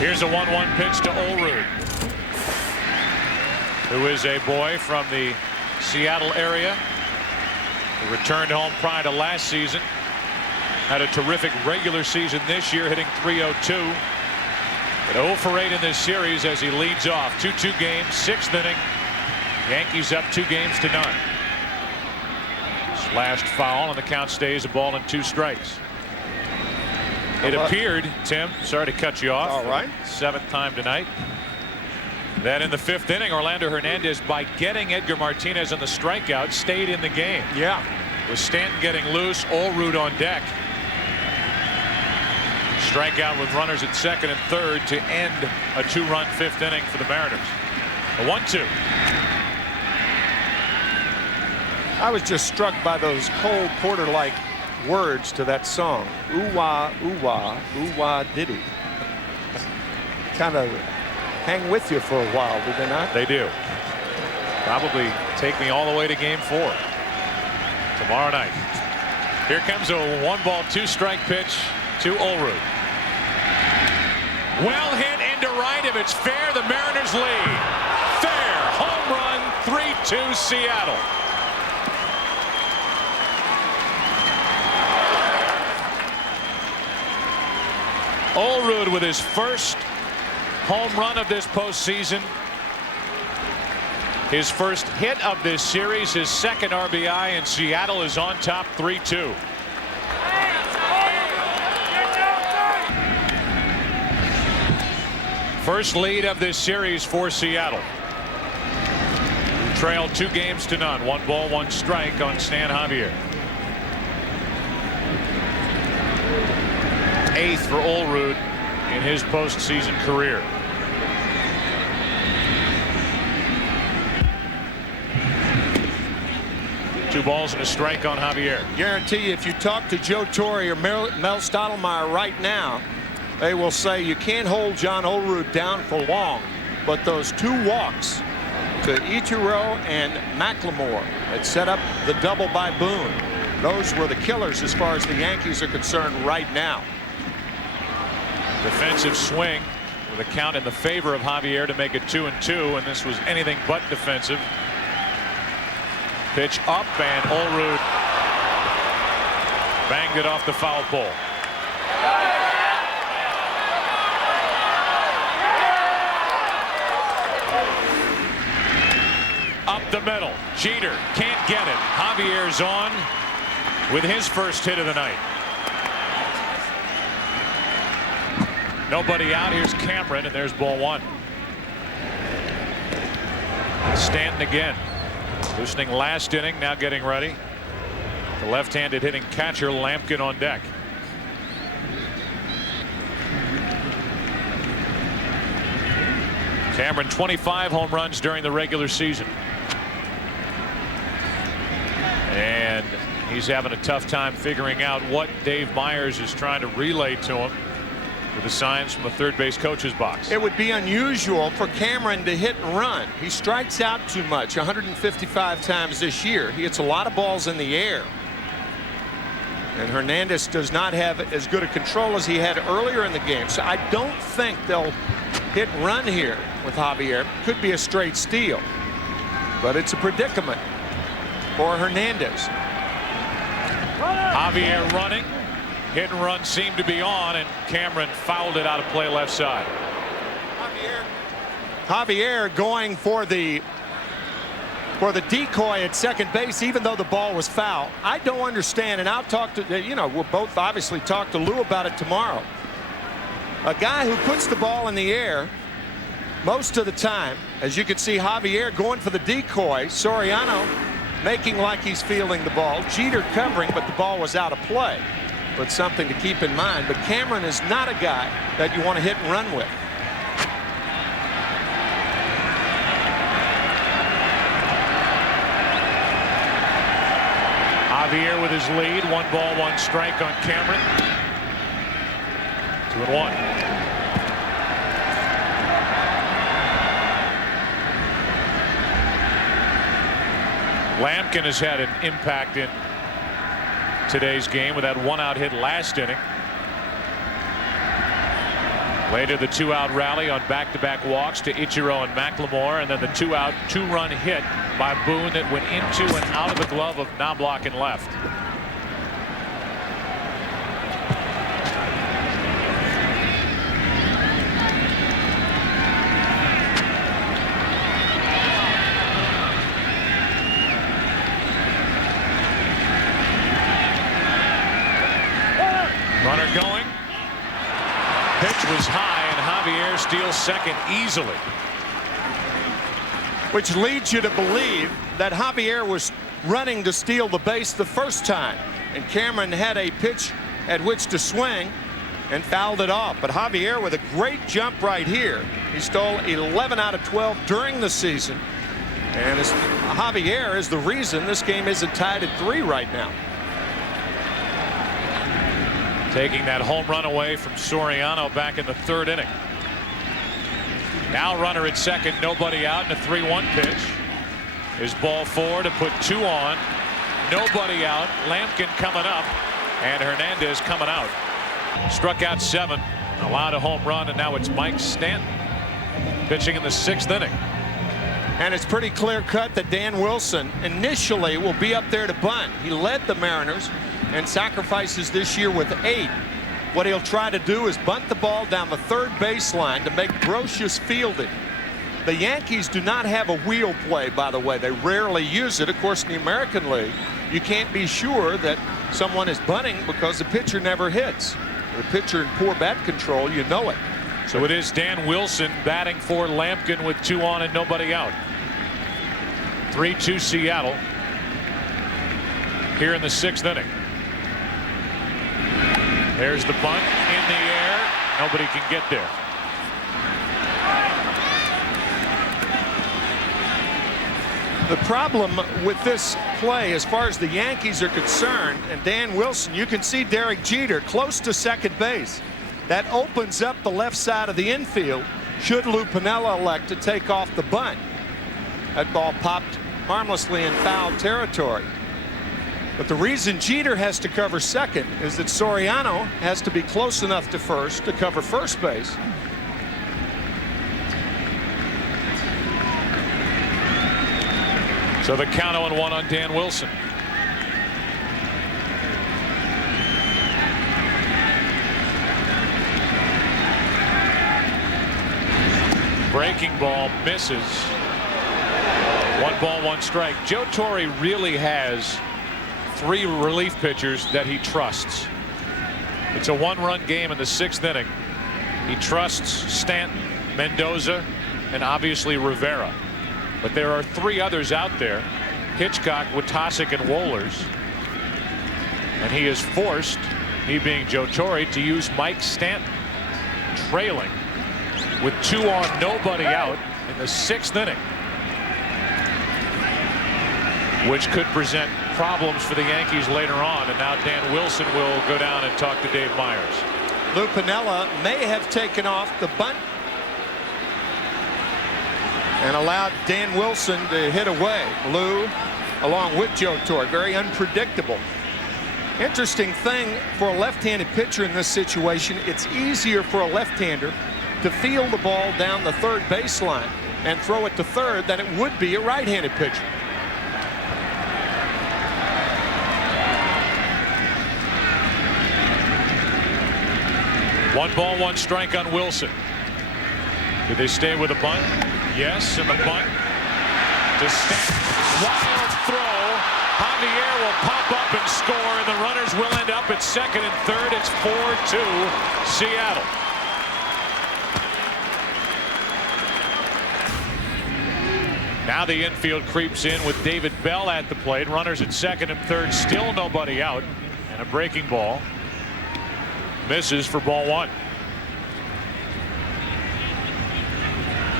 Here's a 1-1 pitch to Olrud, who is a boy from the Seattle area. He returned home prior to last season. Had a terrific regular season this year, hitting .302. But 0 for 8 in this series as he leads off. 2-2 game, 6th inning. Yankees up 2 games to none. Slashed foul, and the count stays a ball and 2 strikes. It appeared, Tim, sorry to cut you off. All right. 7th time tonight. That in the 5th inning, Orlando Hernandez, by getting Edgar Martinez on the strikeout, stayed in the game. Yeah. With Stanton getting loose, Olrud on deck. Strikeout with runners at 2nd and 3rd to end a 2-run 5th inning for the Mariners. A 1-2. I was just struck by those Cole Porter-like words to that song. Ooh-wah, ooh-wah, ooh-wah diddy. Kind of hang with you for a while, do they not? They do. Probably take me all the way to game 4 tomorrow night. Here comes a 1-ball 2-strike pitch to Olrud. Well hit into right. If it's fair, the Mariners lead. Fair. Home run, 3-2 Seattle. Olrud with his first home run of this postseason. His first hit of this series, his 2nd RBI, and Seattle is on top 3-2. First lead of this series for Seattle. Trailed 2 games to none. 1 ball, 1 strike on Stan Javier. 8th for Olrud in his postseason career. Two balls and a strike on Javier. Guarantee you, if you talk to Joe Torre or Mel Stottlemyre right now, they will say you can't hold John Olrud down for long. But those 2 walks to Ichiro and McLemore that set up the double by Boone, those were the killers as far as the Yankees are concerned right now. Defensive swing with a count in the favor of Javier to make it 2-2, and this was anything but defensive. Pitch up, and Olrud banged it off the foul pole. Up the middle. Jeter can't get it. Javier's on with his first hit of the night. Nobody out. Here's Cameron, and there's ball 1. Stanton again. Loosening last inning, now getting ready. The left-handed hitting catcher Lampkin on deck. Cameron 25 home runs during the regular season. And he's having a tough time figuring out what Dave Myers is trying to relay to him with the signs from the third base coach's box. It would be unusual for Cameron to hit and run. He strikes out too much, 155 times this year. He hits a lot of balls in the air. And Hernandez does not have as good a control as he had earlier in the game. So I don't think they'll hit and run here with Javier. Could be a straight steal. But it's a predicament for Hernandez. Javier running. Hit and run seemed to be on, and Cameron fouled it out of play left side. Javier going for the decoy at second base, even though the ball was foul. I don't understand, and I'll talk to, you know, we'll both obviously talk to Lou about it tomorrow. A guy who puts the ball in the air most of the time, as you can see Javier going for the decoy, Soriano making like he's fielding the ball, Jeter covering, but the ball was out of play. But something to keep in mind. But Cameron is not a guy that you want to hit and run with. Javier with his lead. 1 ball, 1 strike on Cameron. 2-1. Lampkin has had an impact in today's game with that 1-out hit last inning. Later, the 2-out rally on back-to-back walks to Ichiro and McLemore, and then the 2-out, 2-run hit by Boone that went into and out of the glove of Knobloch and left. Runner going. Pitch was high, and Javier steals second easily. Which leads you to believe that Javier was running to steal the base the first time, and Cameron had a pitch at which to swing and fouled it off. But Javier with a great jump right here. He stole 11 out of 12 during the season, and Javier is the reason this game isn't tied at 3 right now. Taking that home run away from Soriano back in the 3rd inning. Now runner at second, nobody out, and a 3-1 pitch. Is ball 4 to put 2 on. Nobody out. Lampkin coming up, and Hernandez coming out. Struck out 7, allowed a home run, and now it's Mike Stanton pitching in the 6th inning. And it's pretty clear cut that Dan Wilson initially will be up there to bunt. He led the Mariners and sacrifices this year with 8. What he'll try to do is bunt the ball down the 3rd baseline to make Brocious field it. The Yankees do not have a wheel play, by the way. They rarely use it. Of course, in the American League, you can't be sure that someone is bunting because the pitcher never hits. The pitcher in poor bat control, you know it. So it is Dan Wilson batting for Lampkin with 2 on and nobody out. 3-2 Seattle here in the 6th inning. There's the bunt in the air. Nobody can get there. The problem with this play, as far as the Yankees are concerned, and Dan Wilson, you can see Derek Jeter close to second base. That opens up the left side of the infield should Lou Piniella elect to take off the bunt. That ball popped harmlessly in foul territory. But the reason Jeter has to cover second is that Soriano has to be close enough to first to cover first base. So the count 0-1 on Dan Wilson. Breaking ball misses. 1 ball, 1 strike. Joe Torre really has 3 relief pitchers that he trusts. It's a 1-run game in the 6th inning. He trusts Stanton, Mendoza, and obviously Rivera. But there are 3 others out there: Hitchcock, Witasic, and Wohlers. And he is forced, he being Joe Torre, to use Mike Stanton, trailing with 2 on, nobody out in the 6th inning, which could present problems for the Yankees later on. And now Dan Wilson will go down and talk to Dave Myers. Lou Piniella may have taken off the bunt and allowed Dan Wilson to hit away. Lou, along with Joe Torre, very unpredictable. Interesting thing for a left-handed pitcher in this situation, it's easier for a left-hander to field the ball down the 3rd baseline and throw it to 3rd than it would be a right-handed pitcher. One ball, 1 strike on Wilson. Did they stay with a bunt? Yes, and the bunt to Stanton. Wild throw. Javier will pop up and score, and the runners will end up at second and third. It's 4-2 Seattle. Now the infield creeps in with David Bell at the plate. Runners at second and third, still nobody out, and a breaking ball misses for ball 1.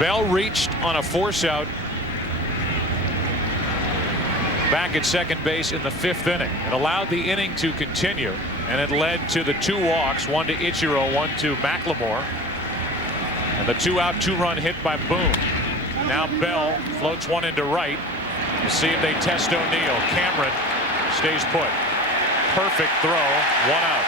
Bell reached on a force out back at second base in the 5th inning. It allowed the inning to continue, and it led to the 2 walks, 1 to Ichiro, 1 to McLemore, and the 2-out 2-run hit by Boone. Now Bell floats one into right to see if they test O'Neill. Cameron stays put. Perfect throw, 1 out.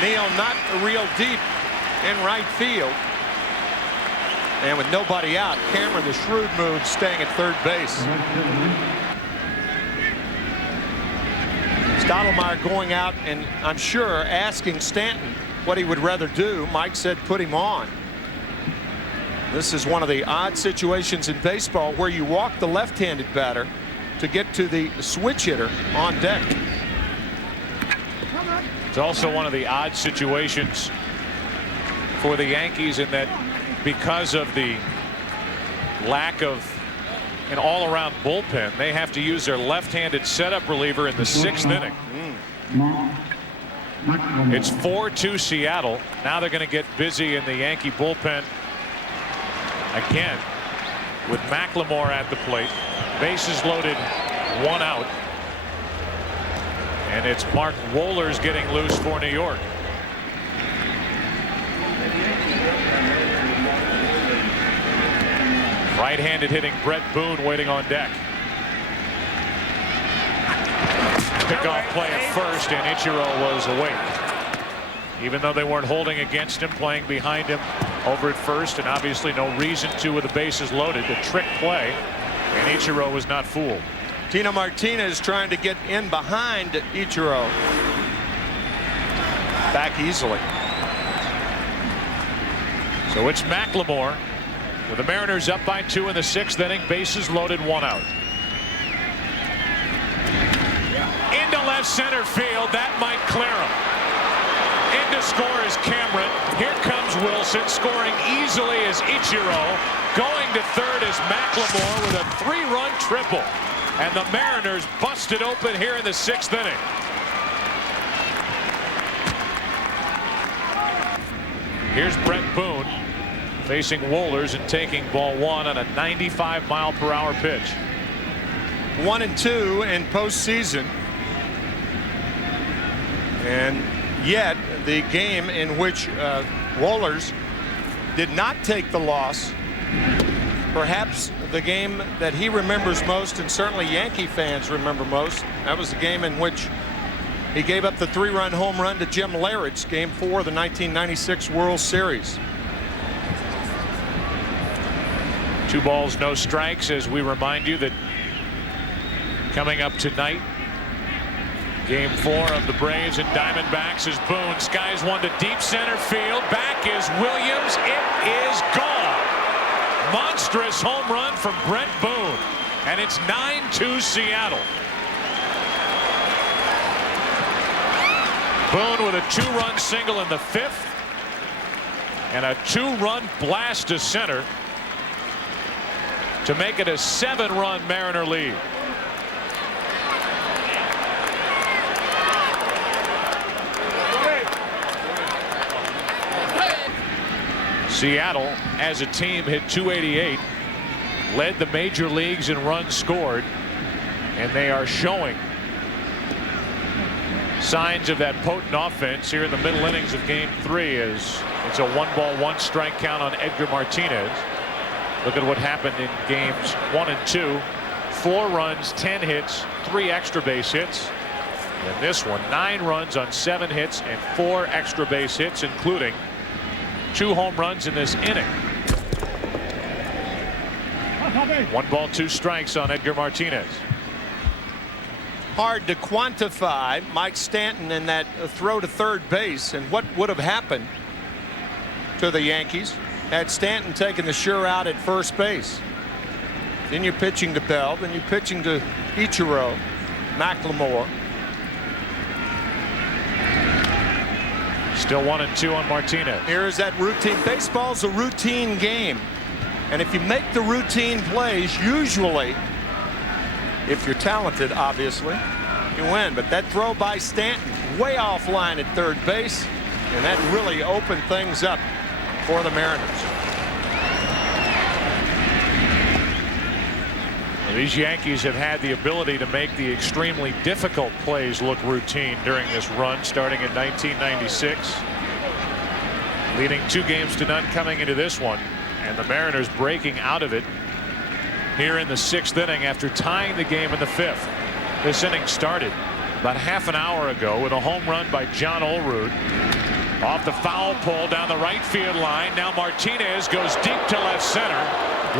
O'Neill not real deep in right field. And with nobody out, Cameron, the shrewd move, staying at third base. Stottlemyre going out and I'm sure asking Stanton what he would rather do. Mike said put him on. This is one of the odd situations in baseball where you walk the left-handed batter to get to the switch hitter on deck. It's also one of the odd situations for the Yankees in that because of the lack of an all-around bullpen, they have to use their left-handed setup reliever in the 6th inning. It's 4-2 Seattle. Now they're going to get busy in the Yankee bullpen again with McLemore at the plate. Bases loaded, 1 out. And it's Mark Wohlers getting loose for New York. Right-handed hitting Brett Boone waiting on deck. Pickoff play at first, and Ichiro was awake. Even though they weren't holding against him, playing behind him over at first, and obviously no reason to with the bases loaded. The trick play, and Ichiro was not fooled. Tino Martinez trying to get in behind Ichiro. Back easily. So it's McLemore with the Mariners up by 2 in the 6th inning. Bases loaded, 1 out. Into left center field. That might clear him. In to score is Cameron. Here comes Wilson, scoring easily as Ichiro. Going to third is McLemore with a 3-run triple. And the Mariners busted open here in the 6th inning. Here's Brett Boone facing Wohlers and taking ball 1 on a 95-mile-per-hour pitch. 1-2 in postseason. And yet the game in which Wohlers did not take the loss, perhaps the game that he remembers most, and certainly Yankee fans remember most, that was the game in which he gave up the 3-run home run to Jim Leyritz, game 4 of the 1996 World Series. 2 balls, no strikes, as we remind you that coming up tonight, game 4 of the Braves and Diamondbacks is Boone. Skies one to deep center field. Back is Williams. It is gone. Monstrous home run from Brett Boone. And it's 9-2 Seattle. Boone with a 2-run single in the 5th. And a 2-run blast to center to make it a 7-run Mariner lead. Seattle as a team hit 288, led the major leagues in runs scored, and they are showing signs of that potent offense here in the middle innings of game 3 as it's a 1-ball 1-strike count on Edgar Martinez. Look at what happened in games 1 and 2. 4 runs, 10 hits, 3 extra base hits. And this one, 9 runs on 7 hits and 4 extra base hits, including 2 home runs in this inning. 1 ball 2 strikes on Edgar Martinez. Hard to quantify Mike Stanton in that throw to third base and what would have happened to the Yankees had Stanton taken the sure out at first base. Then you're pitching to Bell, then you're pitching to Ichiro, McLemore. Still 1 and 2 on Martinez. Here's that routine. Baseball's a routine game. And if you make the routine plays, usually, if you're talented, obviously, you win. But that throw by Stanton, way offline at third base, and that really opened things up for the Mariners. Well, these Yankees have had the ability to make the extremely difficult plays look routine during this run, starting in 1996. Leading 2-0 coming into this one, and the Mariners breaking out of it here in the 6th inning after tying the game in the 5th. This inning started about half an hour ago with a home run by John Olerud. Off the foul pole down the right field line. Now Martinez goes deep to left center.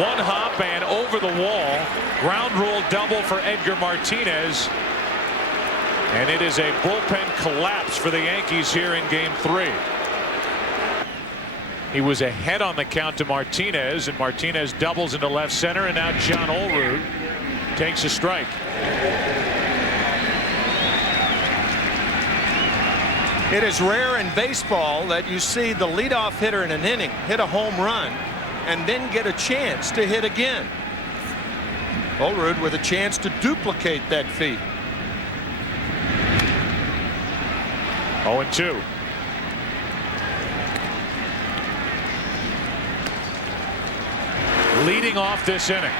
One hop and over the wall. Ground rule double for Edgar Martinez. And it is a bullpen collapse for the Yankees here in game 3. He was ahead on the count to Martinez, and Martinez doubles into left center, and now John Olerud takes a strike. It is rare in baseball that you see the leadoff hitter in an inning hit a home run and then get a chance to hit again. Olerud with a chance to duplicate that feat. 0-2. Leading off this inning.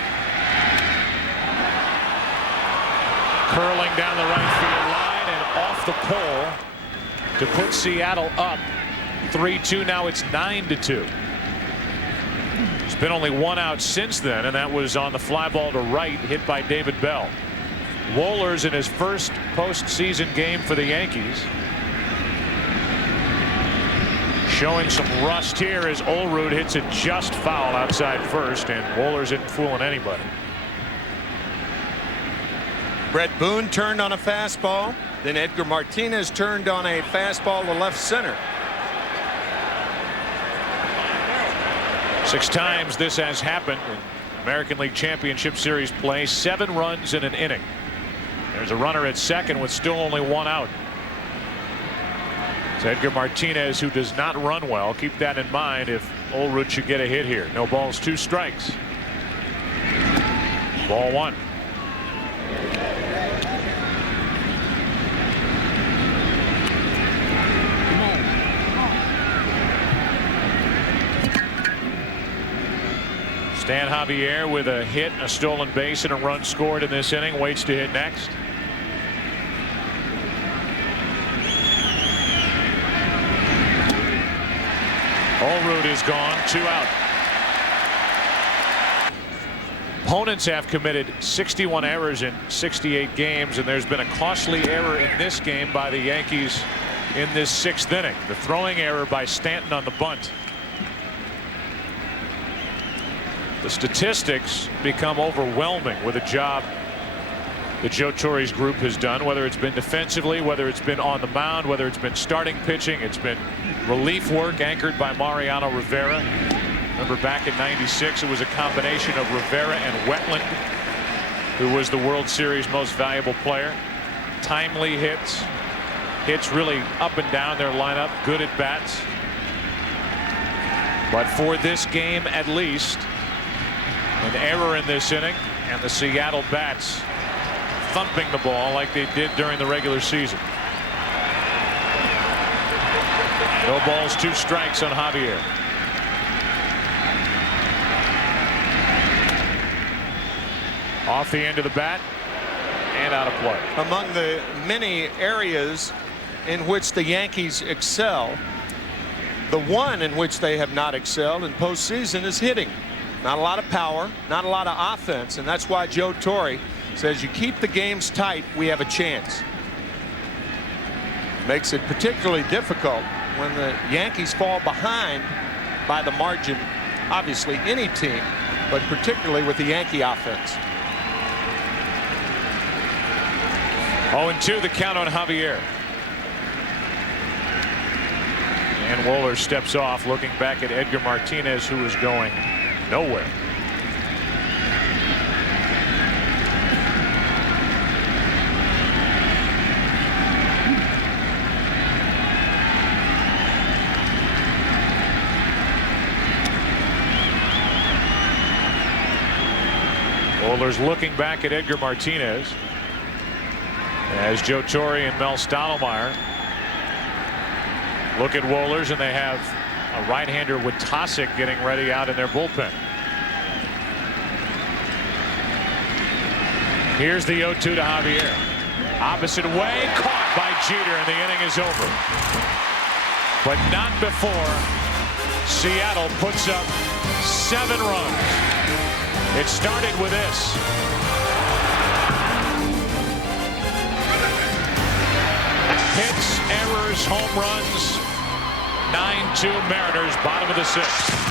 Curling down the right field line and off the pole to put Seattle up 3-2. Now it's 9-2. There's been only one out since then, and that was on the fly ball to right, hit by David Bell. Wohlers in his first postseason game for the Yankees. Showing some rust here as Olerud hits it just foul outside first, and Wohlers isn't fooling anybody. Brett Boone turned on a fastball. Then Edgar Martinez turned on a fastball to left center. 6 times this has happened in American League Championship Series play. 7 runs in an inning. There's a runner at second with still only 1 out. It's Edgar Martinez, who does not run well. Keep that in mind if Olerud should get a hit here. No balls, 2 strikes. Ball 1. Stan Javier with a hit, a stolen base, and a run scored in this inning. Waits to hit next. Olerud is gone. 2 out. Opponents have committed 61 errors in 68 games, and there's been a costly error in this game by the Yankees in this 6th inning. The throwing error by Stanton on the bunt. The statistics become overwhelming with a job that Joe Torre's group has done, whether it's been defensively, whether it's been on the mound, whether it's been starting pitching. It's been relief work anchored by Mariano Rivera. Remember back in '96, it was a combination of Rivera and Wetland, who was the World Series most valuable player. Timely hits really up and down their lineup, good at bats. But for this game at least, an error in this inning, and the Seattle bats thumping the ball like they did during the regular season. No balls, 2 strikes on Javier. Off the end of the bat and out of play. Among the many areas in which the Yankees excel, the one in which they have not excelled in postseason is hitting. Not a lot of power, not a lot of offense, and that's why Joe Torre says you keep the games tight, we have a chance. Makes it particularly difficult when the Yankees fall behind by the margin. Obviously any team, but particularly with the Yankee offense. 0-2 the count on Javier. And Wohlers steps off, looking back at Edgar Martinez, who is going nowhere. Wohlers looking back at Edgar Martinez as Joe Torre and Mel Stottlemyre look at Wohlers, and they have a right-hander with Tosic getting ready out in their bullpen. Here's the 0-2 to Javier. Opposite way, caught by Jeter, and the inning is over. But not before Seattle puts up 7 runs. It started with this. Hits, errors, home runs. 9-2 Mariners, bottom of the 6th.